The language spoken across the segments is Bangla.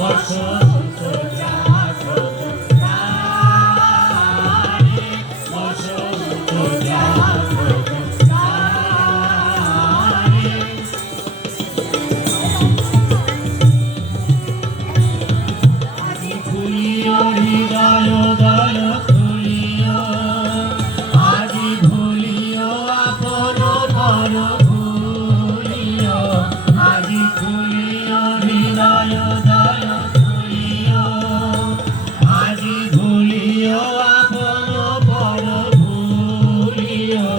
বসন্ত জাগ্রত দ্বারে, বসন্ত জাগ্রত দ্বারে। আজি খুলিও হৃদয় দয় খুলিও, আজি ভুলিও আপন পর ভুলিও, আজি খুলিও হৃদয় দয় খুলিও, আজি ভুলিও আপন পর ভুলিও,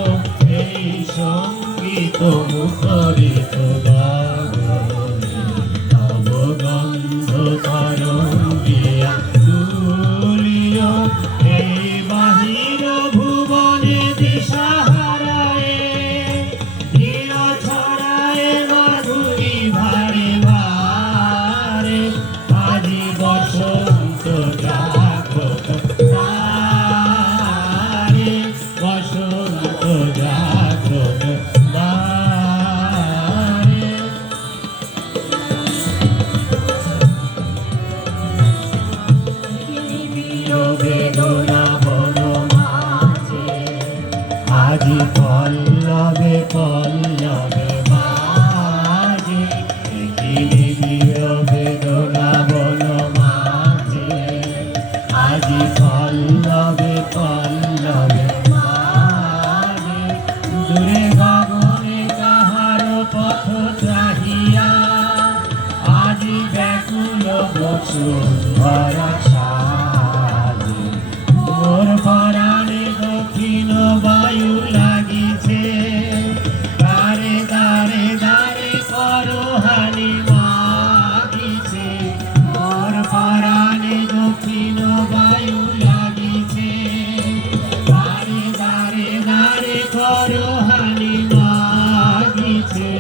এই সঙ্গীত মুখরিত গগনে তব গন্ধ তরঙ্গিয়া তুলিও, এই বাহির ভুবনে দিশাহারায় প্রিয় ছড়ায় মাধুরী ভারে ভারে। আজি বসন্ত জাগ্রত দ্বারে, বসন্ত জাগ্রত দ্বারে। বেদনা বন মাঝে, আজি পল্লবে পল্লবে বাজে, বেদনা বন মাঝে, আজি পল্লবে পল্লবে বাজে। দূরে গগনে কাহার পথ চাহিয়া, আজি ব্যাকুল বসুন্ধরা সাজে, মোর পরাণে দক্ষিণ বায়ু লাগিছে, দ্বারে দ্বারে দ্বারে করহানি মাগিছে, মোর পরাণে দক্ষিণ বায়ু লাগিছে, দ্বারে দ্বারে দ্বারে করহানি মাগিছে,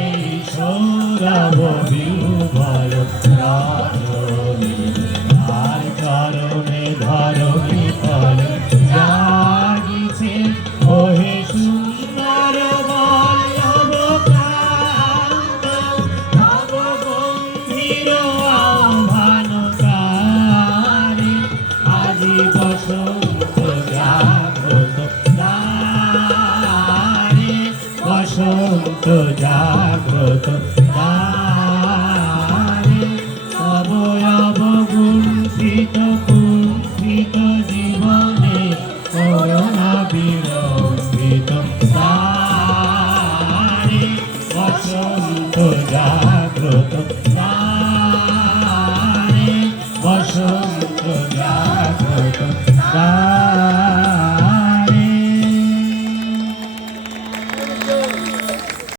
এই সৌরভ বিহ্বল রজনী, আর চরণে ধরণী তল জাগিছে, ওহে সুন্দর বল্লভ কান্ত, তব গম্ভীর আহ্বানকারে, আজি বসন্ত জাগ্রত দ্বারে, বসন্ত জাগ্রত দ্বারে। তব অবগুণ্ঠিত কুণ্ঠিত জীবনে করুণা বিলম্বিত দ্বারে, বসন্ত জাগ্রত দ্বারে, বসন্ত জাগ্রত দ্বারে।